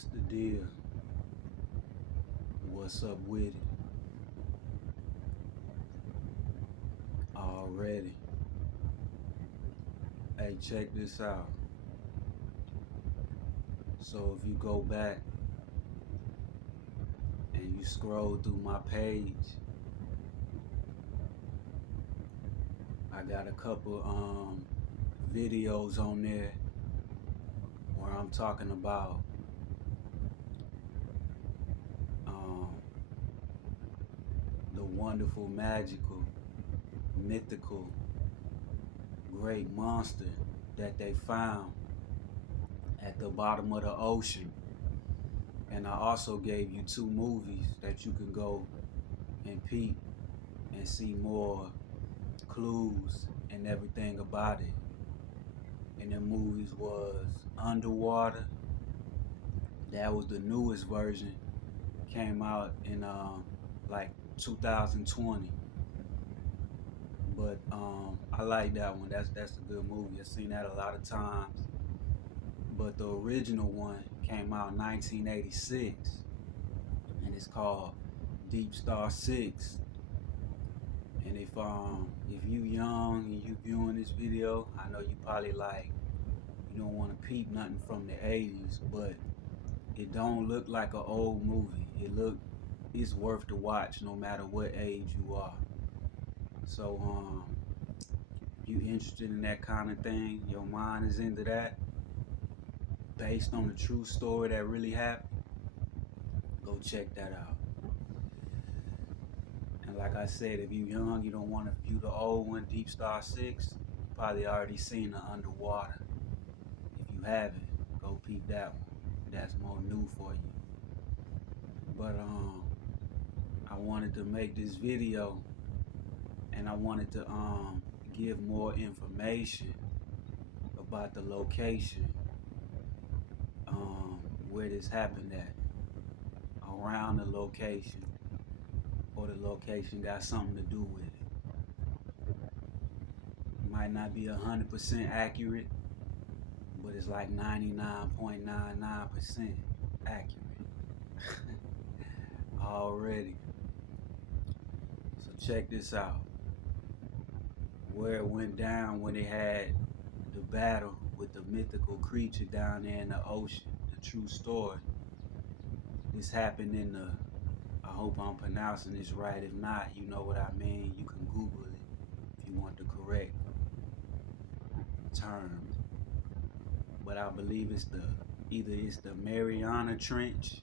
What's the deal? What's up with it? Already. Hey, check this out. So if you go back and you scroll through my page, I got a couple videos on there where I'm talking about um, the wonderful, magical, mythical, great monster that they found at the bottom of the ocean. And I also gave you two movies that you can go and peep and see more clues and everything about it. And the movies was Underwater. That was the newest version. Came out in like 2020. But I like that one. That's a good movie. I've seen that a lot of times. But the original one came out in 1986, and it's called Deep Star Six. And if you young and you viewing this video, I know you probably like you don't want to peep nothing from the 80s, but it don't look like an old movie. It's worth to watch no matter what age you are. So if you interested in that kind of thing, your mind is into that, based on the true story that really happened, go check that out. And like I said, if you young, you don't want to view the old one, Deep Star 6, you probably already seen the Underwater. If you haven't, go peep that one. That's more new for you. But I wanted to make this video and I wanted to give more information about the location where this happened at, around the location, or the location got something to do with it. Might not be 100% accurate, but it's like 99.99% accurate already. So check this out. Where it went down when they had the battle with the mythical creature down there in the ocean, the true story. This happened in the, I hope I'm pronouncing this right. If not, you know what I mean. You can Google it if you want the correct term. But I believe either it's the Mariana Trench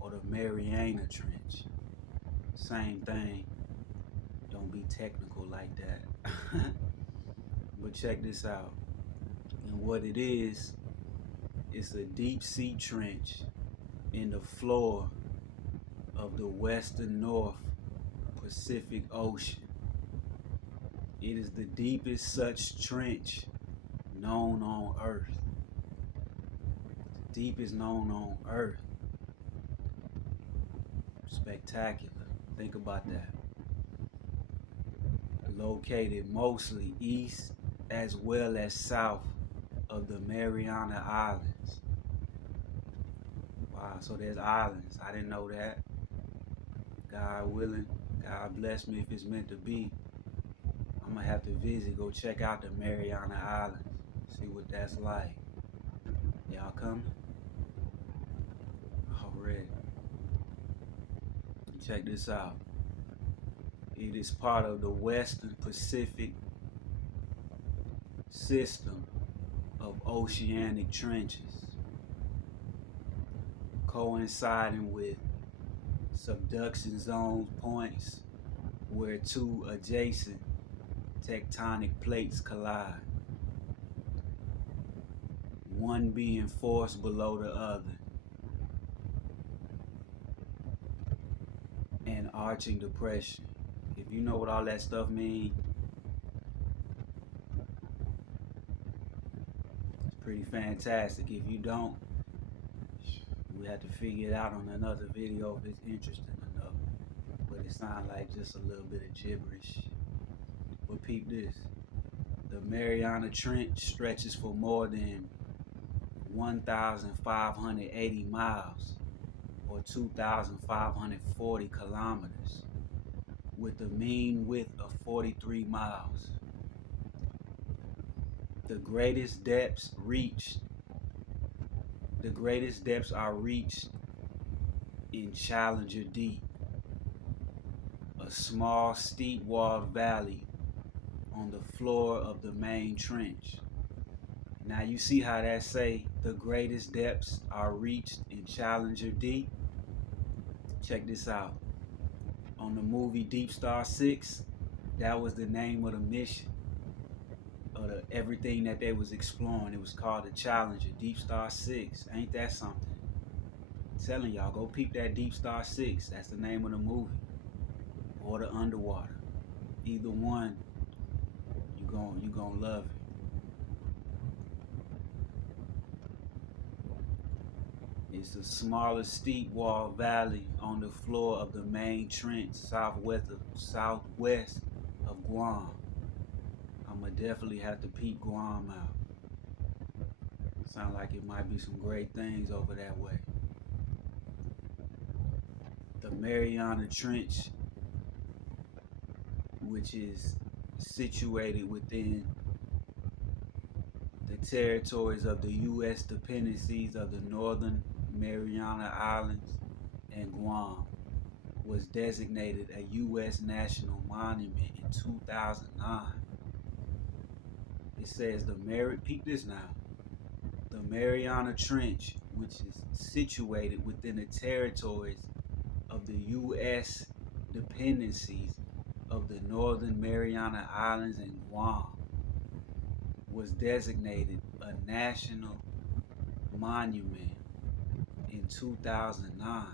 or the Mariana Trench. Same thing. Don't be technical like that. But check this out. And what it is, it's a deep sea trench in the floor of the western North Pacific Ocean. It is the deepest such trench known on Earth. The deepest known on Earth. Spectacular. Think about that. Located mostly east as well as south of the Mariana Islands. Wow, so there's islands. I didn't know that. God willing, God bless me if it's meant to be. I'm gonna have to visit, go check out the Mariana Islands, see what that's like. Y'all coming? Already. Check this out. It is part of the Western Pacific system of oceanic trenches, coinciding with subduction zone points where two adjacent tectonic plates collide, one being forced below the other, and arching depression. If you know what all that stuff means, it's pretty fantastic. If you don't, we have to figure it out on another video if it's interesting enough. But it sounds like just a little bit of gibberish. But peep this. The Mariana Trench stretches for more than 1,580 miles or 2,540 kilometers with a mean width of 43 miles. The greatest depths are reached in Challenger Deep, a small steep-walled valley on the floor of the main trench. Now you see how that say the greatest depths are reached in Challenger Deep? Check this out. On the movie Deep Star 6, that was the name of the mission, of everything that they was exploring. It was called the Challenger, Deep Star 6. Ain't that something? I'm telling y'all, go peep that Deep Star 6. That's the name of the movie. Or the Underwater. Either one, you gonna love it. It's a smaller steep wall valley on the floor of the main trench southwest of Guam. I'ma definitely have to peep Guam out. Sound like it might be some great things over that way. The Mariana Trench, which is situated within the territories of the U.S. dependencies of the Northern Mariana Islands and Guam, was designated a U.S. National Monument in 2009. It says peep this now. The Mariana Trench, which is situated within the territories of the U.S. dependencies of the Northern Mariana Islands and Guam, was designated a national monument in 2009.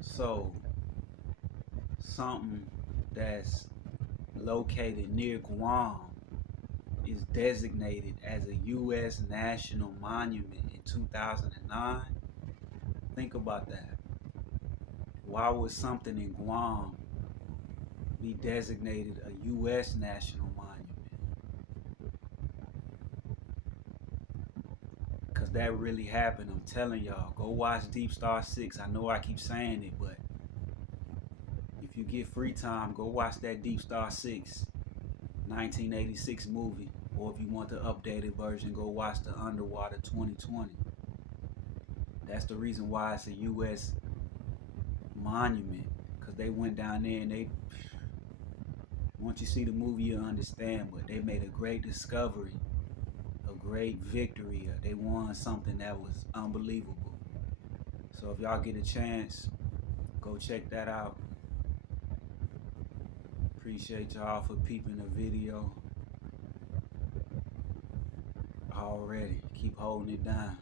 So, something that's located near Guam is designated as a U.S. national monument in 2009. Think about that. Why would something in Guam be designated a U.S. national monument? Because that really happened. I'm telling y'all, go watch Deep Star 6. I know I keep saying it, but if you get free time, go watch that Deep Star 6 1986 movie. Or if you want the updated version, go watch the Underwater 2020. That's the reason why it's a U.S. monument. Because they went down there and once you see the movie, you'll understand. But they made a great discovery, a great victory. They won something that was unbelievable. So if y'all get a chance, go check that out. Appreciate y'all for peeping the video already. Keep holding it down.